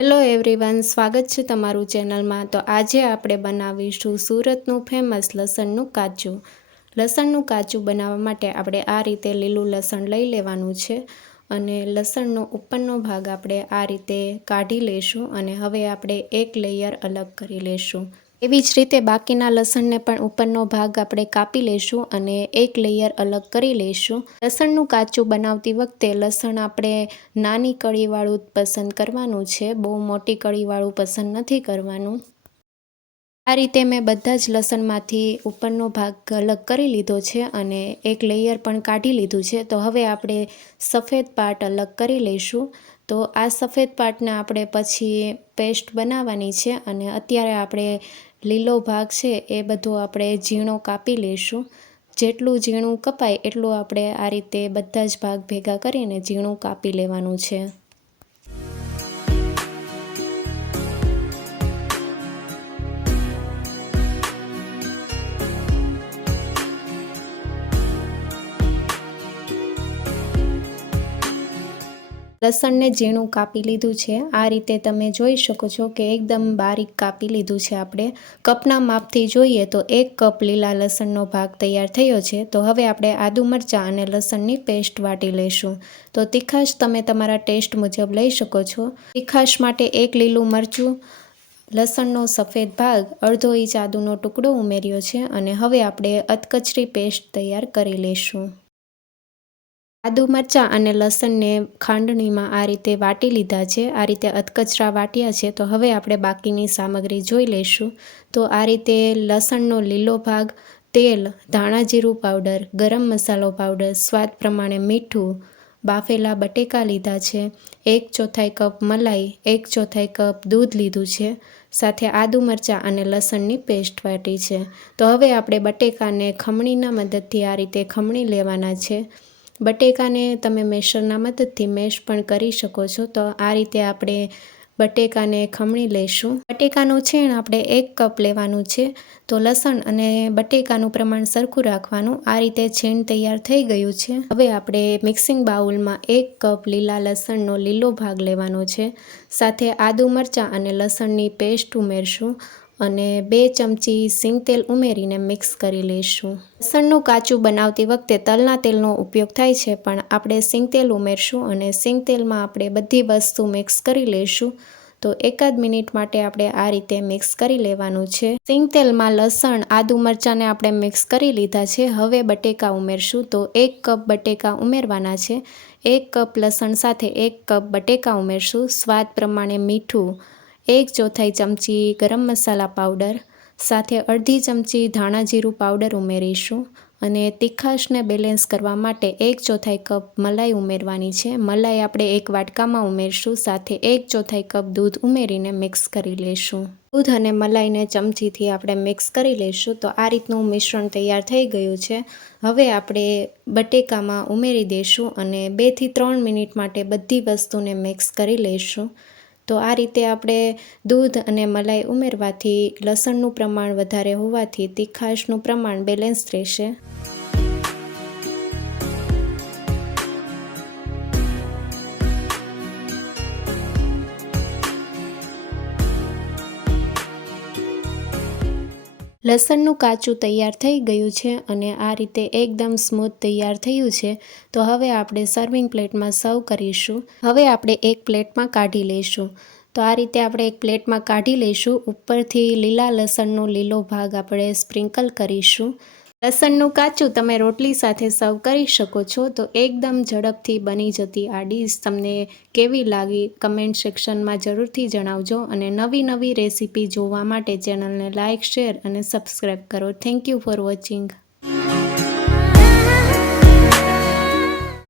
Hello everyone, સ્વાગત છે તમારું ચેનલમાં। તો આજે આપણે બનાવીશું સુરતનું ફેમસ લસણનું કાચું। લસણનું કાચું બનાવવા માટે આપણે આ રીતે લીલું લસણ લઈ લેવાનું છે અને લસણનો ઉપરનો ભાગ આપણે આ રીતે કાઢી લેશું અને હવે આપણે એક લેયર અલગ કરી લેશું। એવી જ રીતે બાકીના લસણને પણ ઉપરનો ભાગ આપણે કાપી લેશું અને એક લેયર અલગ કરી લેશું। લસણનું કાચું બનાવતી વખતે લસણ આપણે નાની કળીવાળું પસંદ કરવાનું છે, બહુ મોટી કળીવાળું પસંદ નથી કરવાનું। આ રીતે મેં બધા જ લસણમાંથી ઉપરનો ભાગ અલગ કરી લીધો છે અને એક લેયર પણ કાઢી લીધું છે। તો હવે આપણે સફેદ પાર્ટ અલગ કરી લઈશું। તો આ સફેદ પાર્ટને આપણે પછી પેસ્ટ બનાવવાની છે અને અત્યારે આપણે લીલો ભાગ છે એ બધો આપણે ઝીણો કાપી લઈશું। જેટલું ઝીણું કપાય એટલું આપણે આ રીતે બધા જ ભાગ ભેગા કરીને ઝીણું કાપી લેવાનું છે। લસણને ઝીણું કાપી લીધું છે। આ રીતે તમે જોઈ શકો છો કે એકદમ બારીક કાપી લીધું છે। આપણે કપના માપથી જોઈએ તો 1 કપ લીલા લસણનો ભાગ તૈયાર થયો છે। તો હવે આપણે આદુ મરચાં અને લસણની પેસ્ટ વાટી લઈશું। તો તીખાશ તમે તમારા ટેસ્ટ મુજબ લઈ શકો છો। તીખાશ માટે 1 લીલું મરચું, લસણનો સફેદ ભાગ, અડધો ઇંચ આદુનો ટુકડો ઉમેર્યો છે અને હવે આપણે અધકચરી પેસ્ટ તૈયાર કરી લઈશું। આદુ મરચાં અને લસણને ખાંડણીમાં આ રીતે વાટી લીધા છે। આ રીતે અધકચરા વાટ્યા છે। તો હવે આપણે બાકીની સામગ્રી જોઈ લઈશું। તો આ રીતે લસણનો લીલો ભાગ, તેલ, ધાણા જીરું પાવડર, ગરમ મસાલો પાવડર, સ્વાદ પ્રમાણે મીઠું, બાફેલા બટેકા લીધા છે, 1/4 કપ મલાઈ, 1/4 કપ દૂધ લીધું છે, સાથે આદુ મરચાં અને લસણની પેસ્ટ વાટી છે। તો હવે આપણે બટેકાને ખમણીના મદદથી આ રીતે ખમણી લેવાના છે। બટેકાને તમે મેશરના મદદથી મેશ પણ કરી શકો છો। તો આ રીતે આપણે બટેકાને ખમણી લઈશું। બટેકાનું છીણ આપણે 1 કપ લેવાનું છે। તો લસણ અને બટેકાનું પ્રમાણ સરખું રાખવાનું। આ રીતે છીણ તૈયાર થઈ ગયું છે। હવે આપણે મિક્સિંગ બાઉલમાં 1 કપ લીલા લસણનો લીલો ભાગ લેવાનો છે, સાથે આદુ મરચાં અને લસણની પેસ્ટ ઉમેરશું અને 2 ચમચી સિંગ તેલ ઉમેરીને મિક્સ કરી લઈશું। લસણનું કાચું બનાવતી વખતે તલના તેલનો ઉપયોગ થાય છે, પણ આપણે સિંગ તેલ ઉમેરશું અને સિંગ તેલમાં આપણે બધી વસ્તુ મિક્સ કરી લઈશું। તો 1 મિનિટ માટે આપણે આ રીતે મિક્સ કરી લેવાનું છે। સિંગ તેલમાં લસણ, આદુ મરચાંને આપણે મિક્સ કરી લીધા છે। હવે બટેકા ઉમેરશું। તો 1 કપ બટેકા ઉમેરવાના છે। 1 કપ લસણ સાથે 1 કપ બટેકા ઉમેરશું। સ્વાદ પ્રમાણે મીઠું, 1/4 ચમચી ગરમ મસાલા પાવડર, સાથે અડધી ચમચી ધાણા જીરું પાવડર ઉમેરીશું અને તીખાશને બેલેન્સ કરવા માટે 1/4 કપ મલાઈ ઉમેરવાની છે। મલાઈ આપણે એક વાટકામાં ઉમેરશું, સાથે 1/4 કપ દૂધ ઉમેરીને મિક્સ કરી લઈશું। દૂધ અને મલાઈને ચમચીથી આપણે મિક્સ કરી લઈશું। તો આ રીતનું મિશ્રણ તૈયાર થઈ ગયું છે। હવે આપણે બટેકામાં ઉમેરી દઈશું અને 2 થી 3 મિનિટ માટે બધી વસ્તુને મિક્સ કરી લઈશું। તો આ રીતે આપણે દૂધ અને મલાઈ ઉમેરવાથી લસણનું પ્રમાણ વધારે હોવાથી તીખાશનું પ્રમાણ બેલેન્સ રહેશે। લસણનું કાચું તૈયાર થઈ ગયું છે અને આ રીતે એકદમ સ્મૂથ તૈયાર થયું છે। તો હવે આપણે સર્વિંગ પ્લેટમાં સર્વ કરીશું। હવે આપણે એક પ્લેટમાં કાઢી લઈશું। તો આ રીતે આપણે એક પ્લેટમાં કાઢી લઈશું। ઉપરથી લીલા લસણનો લીલો ભાગ આપણે સ્પ્રિંકલ કરીશું। લસણનું કાચું તમે રોટલી સાથે સર્વ કરી શકો છો। તો એકદમ ઝડપથી બની જતી આ ડીશ તમને કેવી લાગી કમેન્ટ સેક્શનમાં જરૂરથી જણાવજો અને નવી રેસીપી જોવા માટે ચેનલને લાઇક, શેર અને સબસ્ક્રાઈબ કરો। Thank you for watching.